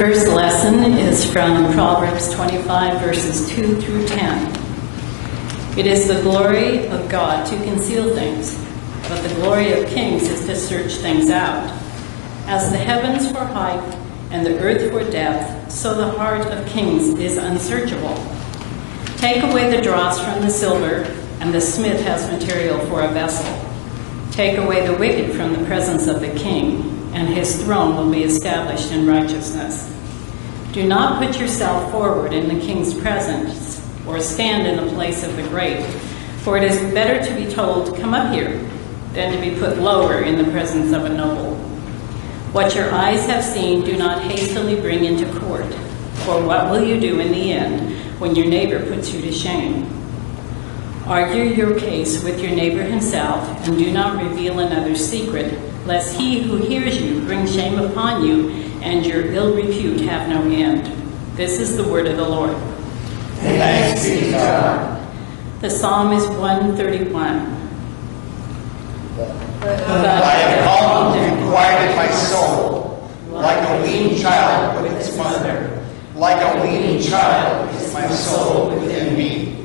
first lesson is from Proverbs 25, verses 2 through 10. It is the glory of God to conceal things, but the glory of kings is to search things out. As the heavens for height and the earth for depth, so the heart of kings is unsearchable. Take away the dross from the silver, and the smith has material for a vessel. Take away the wicked from the presence of the king, and his throne will be established in righteousness. Do not put yourself forward in the king's presence, or stand in the place of the great, for it is better to be told, "Come up here," than to be put lower in the presence of a noble. What your eyes have seen, do not hastily bring into court, for what will you do in the end when your neighbor puts you to shame? Argue your case with your neighbor himself, and do not reveal another's secret, lest he who hears you bring shame upon you, and your ill repute have no end. This is the word of the Lord. Thanks be to God. The psalm is 131. But I have calmed and quieted my soul, like a weaned child with its mother. Like a weaned child is my soul within me.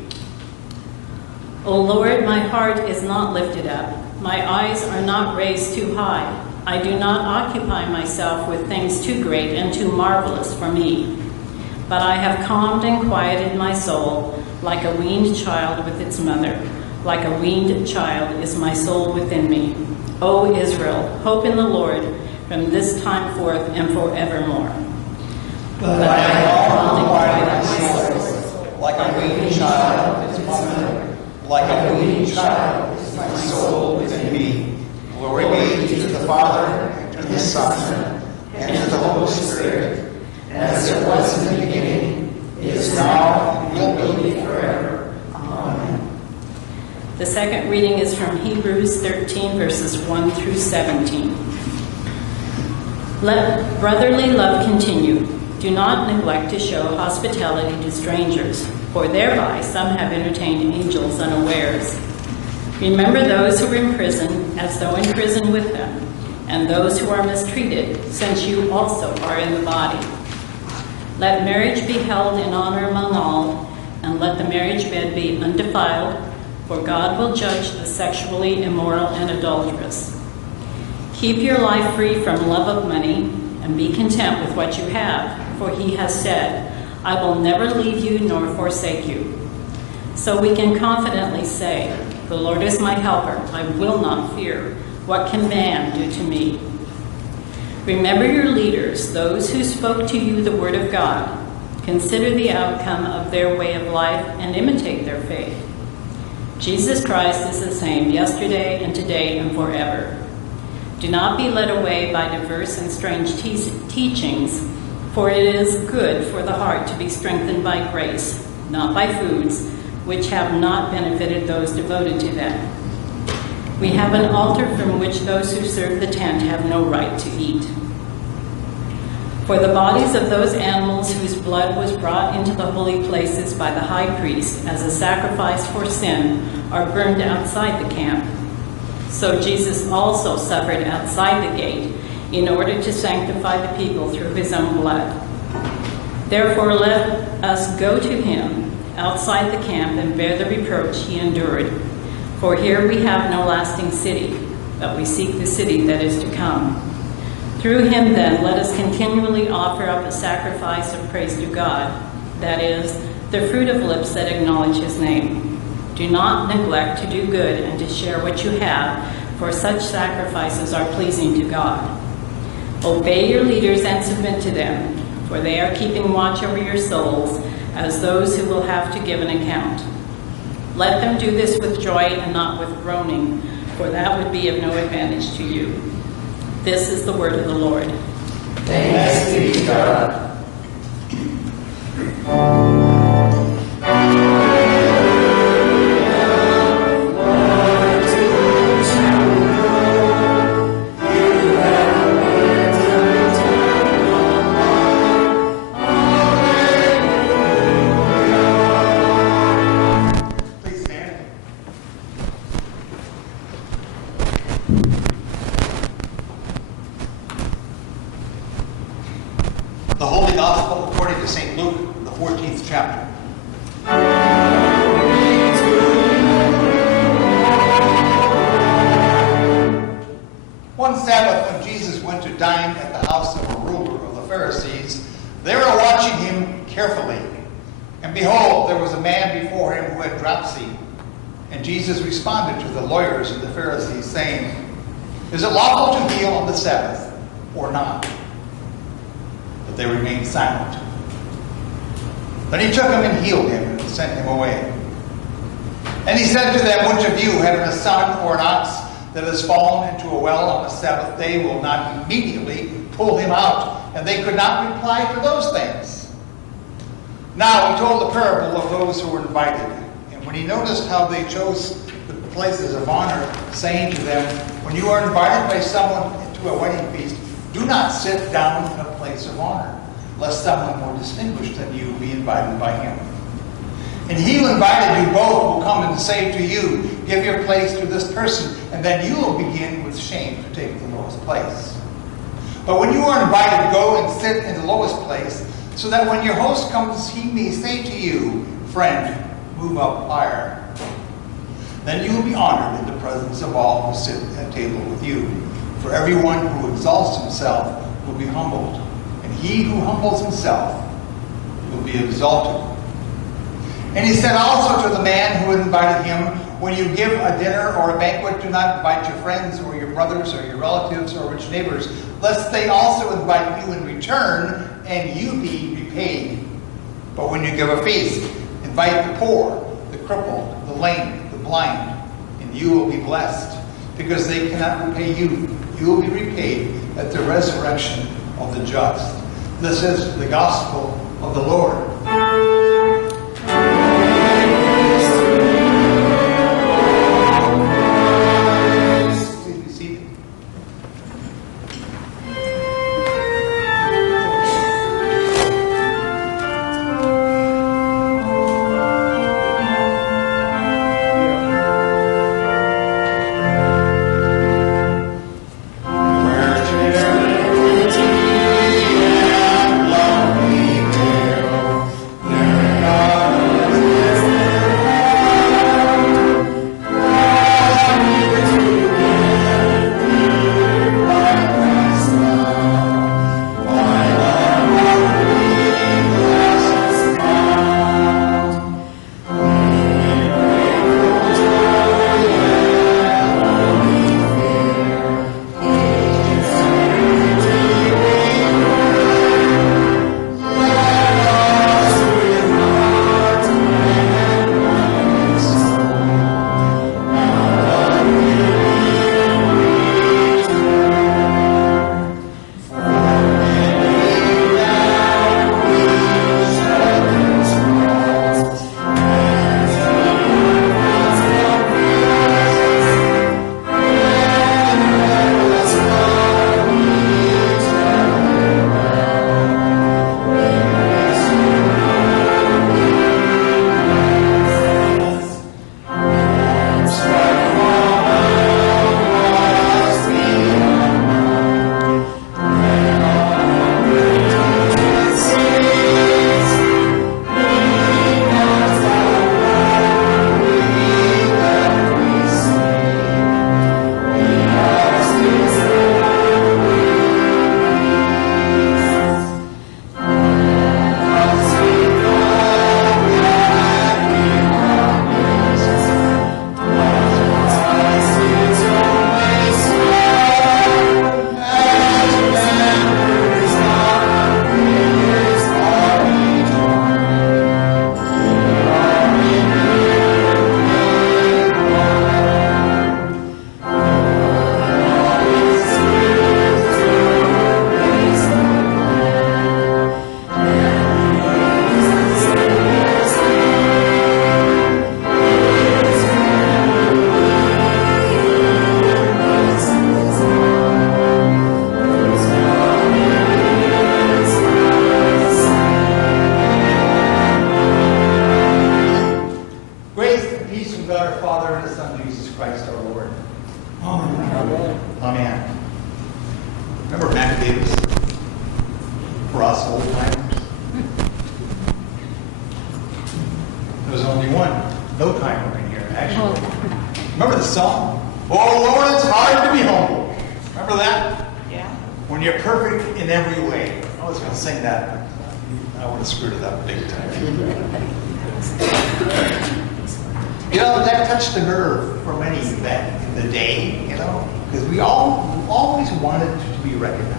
O Lord, my heart is not lifted up. My eyes are not raised too high. I do not occupy myself with things too great and too marvelous for me. But I have calmed and quieted my soul, like a weaned child with its mother. Like a weaned child is my soul within me. O Israel, hope in the Lord from this time forth and forevermore. But I have calmed and quieted my soul, like a weaned child with its mother. Like a weaned child is my soul within me. Glory be to the Father, and to the Son, and to the Holy Spirit, as it was in the beginning, is now, and will be forever. Amen. The second reading is from Hebrews 13, verses 1 through 17. Let brotherly love continue. Do not neglect to show hospitality to strangers, for thereby some have entertained angels unawares. Remember those who are in prison, as though in prison with them, and those who are mistreated, since you also are in the body. Let marriage be held in honor among all, and let the marriage bed be undefiled, for God will judge the sexually immoral and adulterous. Keep your life free from love of money, and be content with what you have, for he has said, "I will never leave you nor forsake you." So we can confidently say, "The Lord is my helper, I will not fear. What can man do to me?" Remember your leaders, those who spoke to you the word of God. Consider the outcome of their way of life and imitate their faith. Jesus Christ is the same yesterday and today and forever. Do not be led away by diverse and strange teachings, for it is good for the heart to be strengthened by grace, not by foods, which have not benefited those devoted to them. We have an altar from which those who serve the tent have no right to eat. For the bodies of those animals whose blood was brought into the holy places by the high priest as a sacrifice for sin are burned outside the camp. So Jesus also suffered outside the gate in order to sanctify the people through his own blood. Therefore let us go to him outside the camp and bear the reproach he endured. For here we have no lasting city, but we seek the city that is to come. Through him then let us continually offer up a sacrifice of praise to God, that is, the fruit of lips that acknowledge his name. Do not neglect to do good and to share what you have, for such sacrifices are pleasing to God. Obey your leaders and submit to them, for they are keeping watch over your souls as those who will have to give an account. Let them do this with joy and not with groaning, for that would be of no advantage to you. This is the word of the Lord. Thanks be to God. The Holy Gospel according to St. Luke, the 14th chapter. One Sabbath, when Jesus went to dine at the house of a ruler of the Pharisees, they were watching him carefully. And behold, there was a man before him who had dropsy. And Jesus responded to the lawyers and the Pharisees, saying, "Is it lawful to heal on the Sabbath or not?" But they remained silent. Then he took him and healed him and sent him away. And he said to them, "Which of you, having a son or an ox that has fallen into a well on the Sabbath day, will not immediately pull him out?" And they could not reply to those things. Now he told the parable of those who were invited. And when he noticed how they chose the places of honor, saying to them, "When you are invited by someone to a wedding feast, do not sit down in a place of honor, lest someone more distinguished than you be invited by him. And he who invited you both will come and say to you, 'Give your place to this person,' and then you will begin with shame to take the lowest place. But when you are invited, go and sit in the lowest place, so that when your host comes, he may say to you, 'Friend, move up higher.' Then you will be honored in the presence of all who sit at table with you. For everyone who exalts himself will be humbled, and he who humbles himself will be exalted." And he said also to the man who had invited him, "When you give a dinner or a banquet, do not invite your friends or your brothers or your relatives or rich neighbors, lest they also invite you in return and you be repaid. But when you give a feast, invite the poor, the crippled, the lame, the blind, and you will be blessed, because they cannot repay you. You will be repaid at the resurrection of the just." This is the gospel of the Lord. Please be seated. sing that, but I would have screwed it up big time. You know, that touched a nerve for many back in the day, you know, because we all always wanted to be recognized.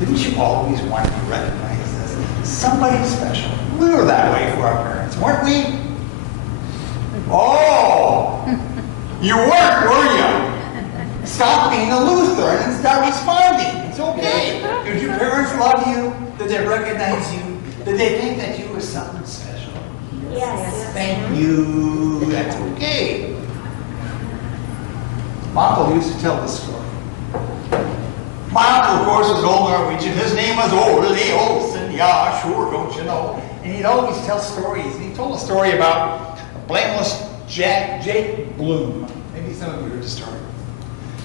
Didn't you always want to be recognized as somebody special? We were that way for our parents, weren't we? Oh, you weren't, were you? Stop being a Lutheran and start responding. It's okay. Did your parents love you? Did they recognize you? Did they think that you were something special? Yes. Thank you. That's okay. My uncle used to tell this story. My uncle, of course, was old Norwegian. His name was Ole Olsen. Yeah, sure, don't you know? And he'd always tell stories. He told a story about a blameless Jake Bloom. Maybe some of you heard the story.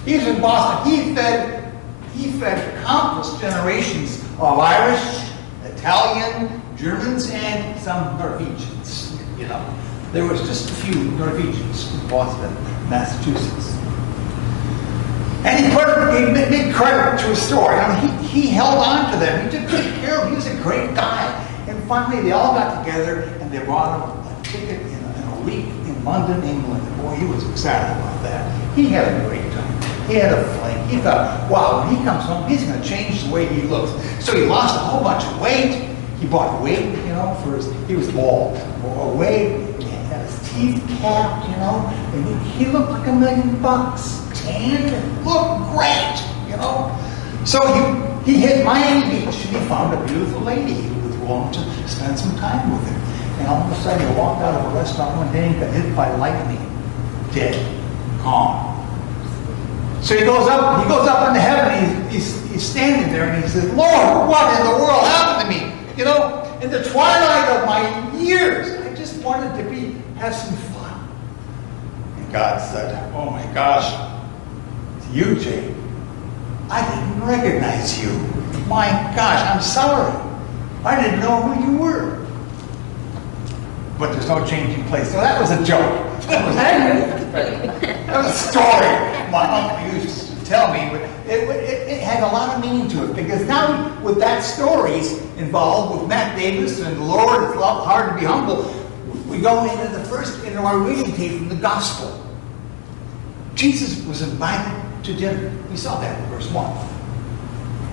He was in Boston. He fed countless generations of Irish, Italian, Germans, and some Norwegians. You know, there was just a few Norwegians in Boston, Massachusetts. And he gave big credit to his story. I mean, he held on to them. He took good care of them. He was a great guy. And finally, they all got together and they brought him a ticket in a week in London, England. Boy, he was excited about that. He had a great time. He had a fling. He thought, wow, when he comes home, he's going to change the way he looks. So he lost a whole bunch of weight. He bought a wig, you know, he was bald. A wig, he had his teeth capped, you know, and he looked like $1 million. And looked great, you know. So he hit Miami Beach and he found a beautiful lady who was willing to spend some time with him. And all of a sudden he walked out of a restaurant one day and got hit by lightning. Dead. Gone. So he goes up into heaven, he's standing there and he says, Lord, what in the world happened to me? You know, in the twilight of my years, I just wanted to have some fun. And God said, oh my gosh, you, Jake, I didn't recognize you. My gosh, I'm sorry. I didn't know who you were. But there's no changing place. So that was a joke. That was a story my uncle used to tell me. But it had a lot of meaning to it. Because now with that stories involved with Matt Davis and the Lord, it's a lot hard to be humble. We go into our reading tape from the gospel. Jesus was invited to dinner. We saw that in verse 1.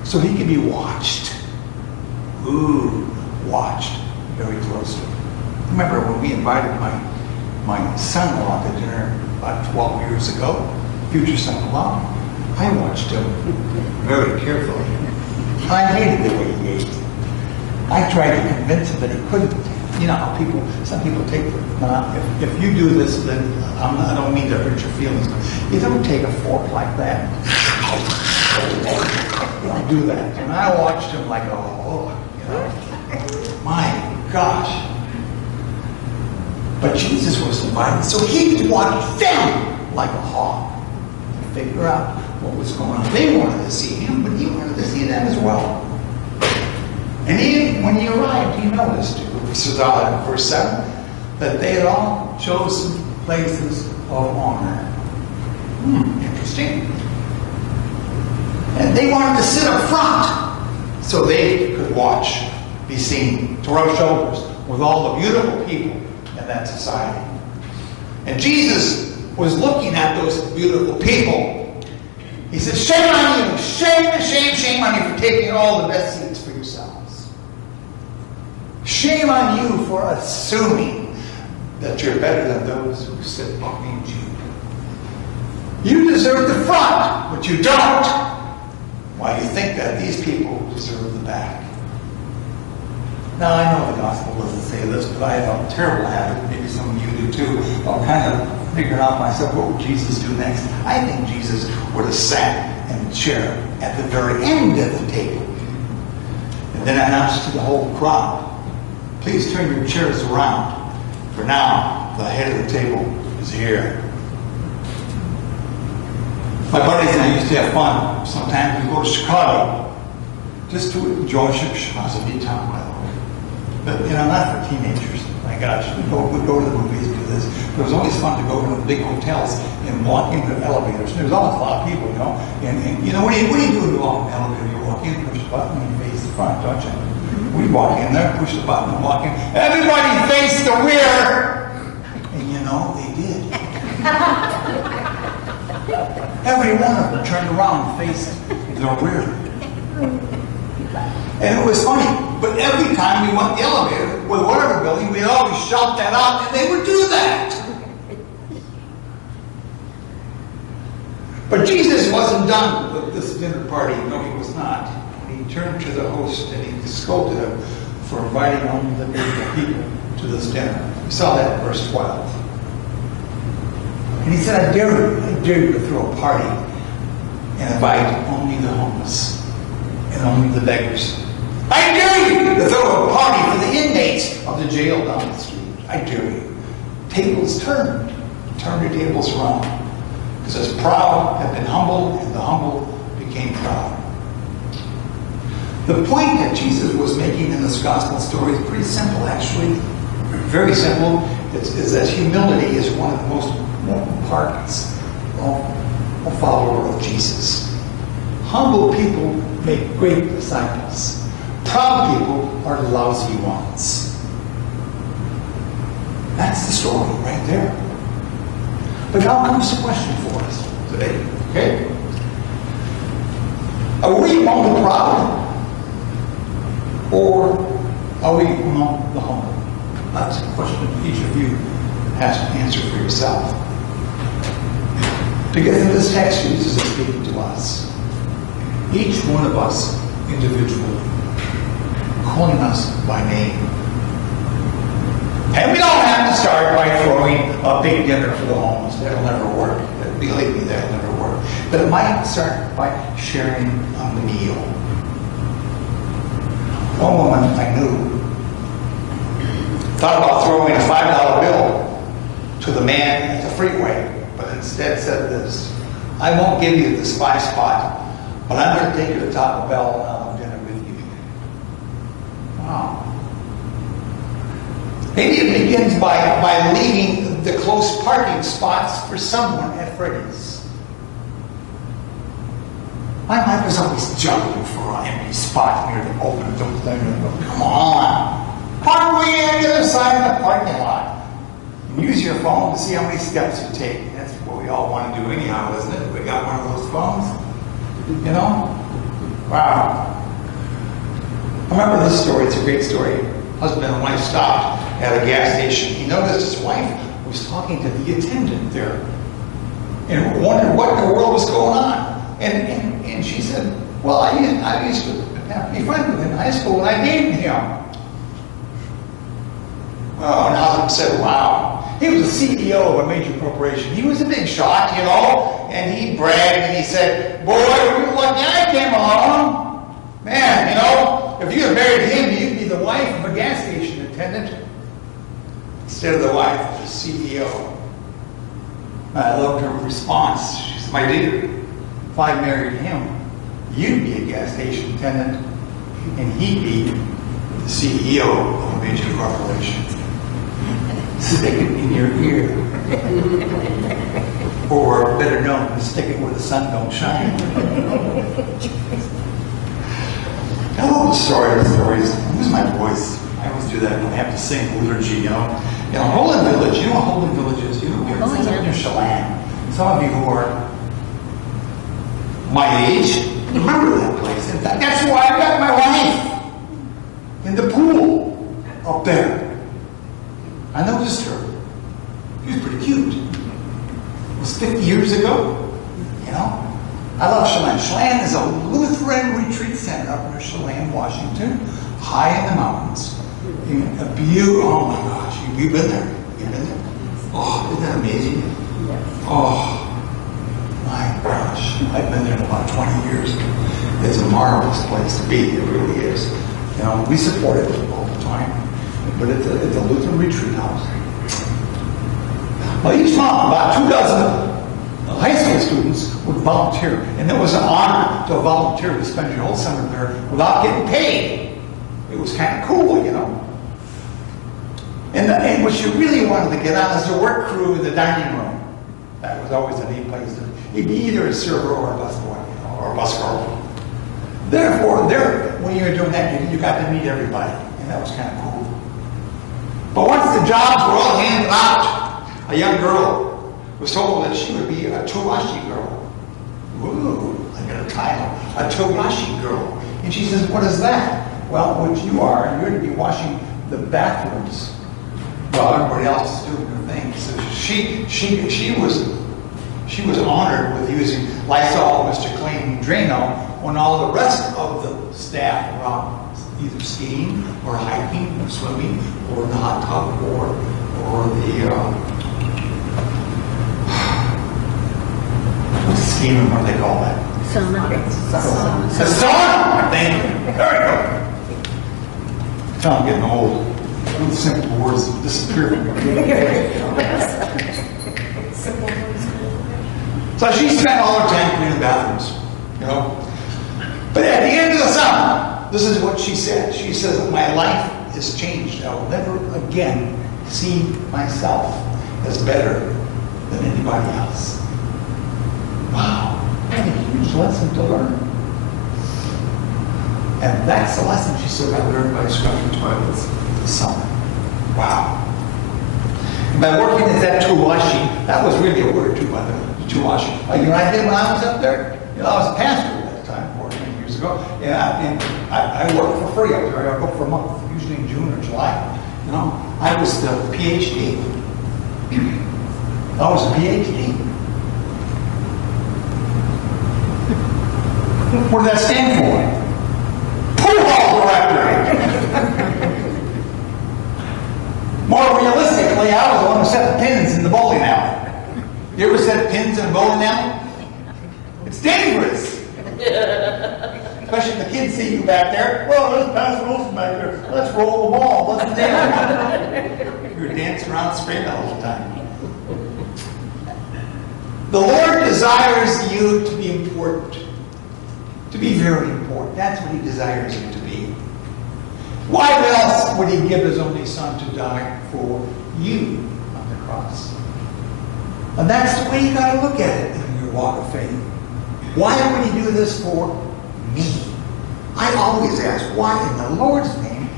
So he could be watched. Watched very closely. Remember when we invited my son-in-law to dinner about 12 years ago, future son-in-law, I watched him very carefully. I hated the way he ate. I tried to convince him that he couldn't. You know how some people take, if you do this, then I don't mean to hurt your feelings, but you don't take a fork like that. You don't do that. And I watched him like, you know, my gosh. But Jesus was invited, so he could watch them like a hawk and figure out what was going on. They wanted to see him, but he wanted to see them as well. And when he arrived, he noticed, this is in verse 7, that they had all chosen places of honor. Interesting. And they wanted to sit up front so they could watch, be seen, to rub shoulders with all the beautiful people in that society. And Jesus was looking at those beautiful people. He said, shame on you, shame on you for taking all the best seats for yourselves. Shame on you for assuming that you're better than those who sit behind you. You deserve the front, but you don't. Why do you think that? These people deserve the back. Now, I know the gospel doesn't say this, but I have a terrible habit, maybe some of you do too, of kind of figuring out myself, what would Jesus do next? I think Jesus would have sat in a chair at the very end of the table and then announced to the whole crowd, please turn your chairs around, for now the head of the table is here. My buddies and I used to have fun. Sometimes we go to Chicago just to enjoy Chicago's a neat town, by the way. But, you know, not for teenagers. My gosh, we'd go to the movies and do this. But it was always fun to go to the big hotels and walk into the elevators. There was always a lot of people, you know. And you know, what do you do when you walk in the elevator? You walk in, push the button, and you face the front, don't you? We walk in there, push the button, and walk in. Everybody face the rear! And you know, they did. Every one of them turned around and faced the rear. And it was funny, but every time we went the elevator with whatever building, we'd always shout that out, and they would do that. But Jesus wasn't done with this dinner party. No, he was not. He turned to the host and he scolded him for inviting only the people to this dinner. We saw that in verse 12. And he said, I dare you to throw a party and invite only the homeless and only the beggars. I dare you to throw a party for the inmates of the jail down the street. I dare you. Tables turned. Turn your tables around. Because as proud have been humbled, and the humble became proud. The point that Jesus was making in this gospel story is pretty simple, actually. Very simple. Is that humility is one of the most important parts of a follower of Jesus. Humble people make great disciples. Proud people are lousy ones. That's the story right there. But now comes the question for us today. Okay? Are we among the proud? Or are we among the humble? That's a question each of you has to answer for yourself. Because in this text, Jesus is speaking to us. Each one of us individually, calling us by name. And we don't have to start by throwing a big dinner for the homeless. That'll never work. Believe me, that'll never work. But it might start by sharing a meal. One woman I knew thought about throwing a $5 bill to the man at the freeway, but instead said this: I won't give you the spy spot, but I'm going to take you to Taco Bell and I'll have dinner with you. Wow. Maybe it begins by leaving the close parking spots for someone at Freddy's. My wife was always juggling for an empty spot near the open door. Come on, park way on the other side of the parking lot. And use your phone to see how many steps you take. That's what we all want to do anyhow, isn't it? We got one of those phones, you know? Wow. I remember this story. It's a great story. Husband and wife stopped at a gas station. He noticed his wife was talking to the attendant there and wondered what in the world was going on. And she said, well, I used to have to be friends with him in high school and I dated him. Oh, and husband said, wow. He was the CEO of a major corporation. He was a big shot, you know, and he bragged and he said, boy, we were lucky I came along. Man, you know, if you had married him, you'd be the wife of a gas station attendant instead of the wife of the CEO. I loved her response. She said, my dear, if I married him, you'd be a gas station attendant and he'd be the CEO of a major corporation. Stick it in your ear. Or better known, stick it where the sun don't shine. I love the stories. Use my voice. I always do that when I have to sing liturgy, you know. You know, Holden Village, you know what Holden Village is? You know, it's up near Chelan. Some of you who are my age remember that place. In fact, that's where I got my wife. In the pool up there. I noticed her. She was pretty cute. It was 50 years ago. You know? I love Chelan. Chelan is a Lutheran retreat center up near Chelan, Washington, high in the mountains. A beautiful, oh my gosh, you've been there. You've been there? Oh, isn't that amazing? Oh, my gosh. I've been there in about 20 years. It's a marvelous place to be. It really is. You know, we support it all the time. But it's a Lutheran retreat house. Well, each month, about 2 dozen high school students would volunteer. And it was an honor to volunteer to spend your whole summer there without getting paid. It was kind of cool, you know. And what you really wanted to get on is the work crew in the dining room. That was always a neat place. You'd be either a server or a busboy, you know, or a busgirl. Therefore, when you were doing that, you got to meet everybody, and that was kind of cool. But once the jobs were all handed out, a young girl was told that she would be a Tawashi girl. Ooh, I got a title, a Tawashi girl. And she says, what is that? Well, what you are, you're going to be washing the bathrooms while everybody else is doing their thing. So she was honored with using Lysol, Mr. Clean, and Drano when all the rest of the staff were out either skiing or hiking or swimming or in the hot tub or the what's skiing? What do they call that? Sauna. The sauna. Thank you. There we go. I'm getting old. Those simple words disappear from me. So she spent all her time cleaning bathrooms, you know. But at the end of the summer, this is what she said. She says, my life has changed. I will never again see myself as better than anybody else. Wow. What a huge lesson to learn. And that's the lesson she said I learned by scrubbing toilets this summer. Wow. And by working at that Tawashi, that was really a word too, by the way, Tawashi. You know what I did when I was up there? You know, I was a pastor at that time, 14 years ago. And I worked for free up there. I worked for a month, usually in June or July. You know, I was the PhD. I was a PhD. What did that stand for? Pool hall director. More realistically, I was the one who set the pins in the bowling alley. You ever set pins in a bowling alley? It's dangerous. Especially if the kids see you back there. Well, let's pass Wilson back there. Let's roll the ball. Let's dance. You're dancing around straight the whole time. The Lord desires you to be important. To be very important. That's what He desires you to be. Why else would He give His only Son to die for you on the cross? And that's the way you got to look at it in your walk of faith. Why would He do this for me? I always ask, why in the Lord's name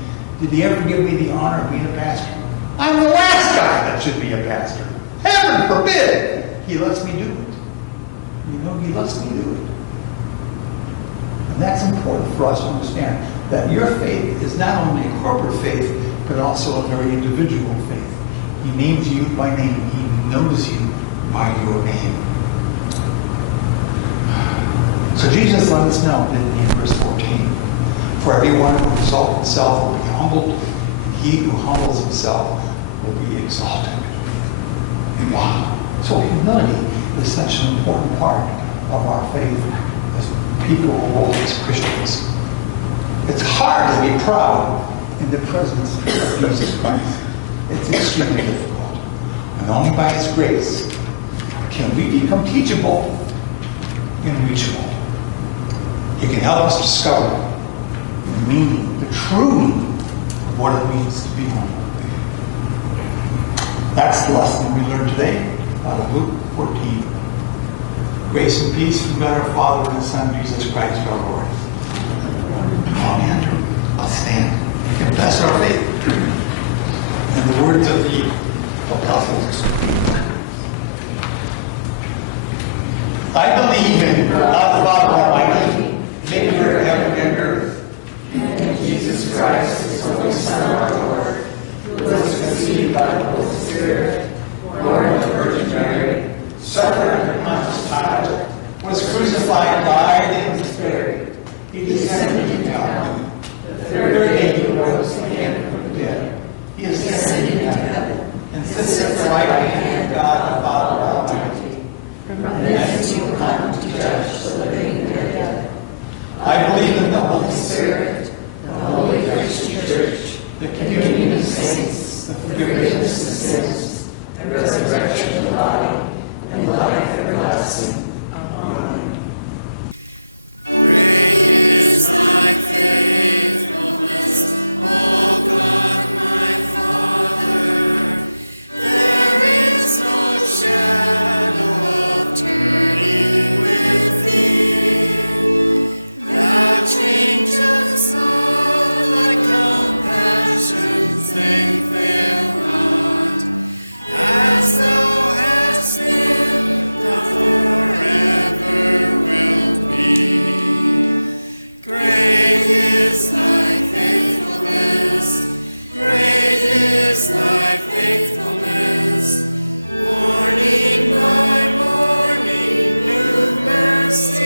did He ever give me the honor of being a pastor? I'm the last guy that should be a pastor. Heaven forbid He lets me do it. You know, He lets me do it. And that's important for us to understand, that your faith is not only a corporate faith, but also a very individual faith. He names you by name. He knows you by your name. So Jesus let us know, didn't He, in verse 14? For everyone who exalts himself will be humbled. He who humbles himself will be exalted. Wow. So humility is such an important part of our faith as people who walk as Christians. It's hard to be proud in the presence of Jesus Christ. It's extremely difficult. And only by His grace can we become teachable and reachable. He can help us discover the meaning, the true meaning of what it means to be humble. That's the lesson we learned today out of Luke 14. Grace and peace from God our Father and His Son, Jesus Christ our Lord. Amen. Let's stand and confess our faith. In the words of the apostles. I believe in God the Father Almighty, maker of heaven and earth, and in Jesus Christ, His only Son, our Lord, who was conceived by the Holy Spirit, born of the Virgin Mary, suffered under Pontius Pilate, was crucified, died, and was buried. He descended into hell. The third day He rose again from the dead. He ascended into heaven and sits at the right hand of God the Father Almighty. From thence He will come to judge the living and the dead. I believe in the Holy Spirit, the Holy Christian Church, the communion of saints, the forgiveness of sins, the resurrection of the body, and life everlasting. Amen. Turning within, Yes.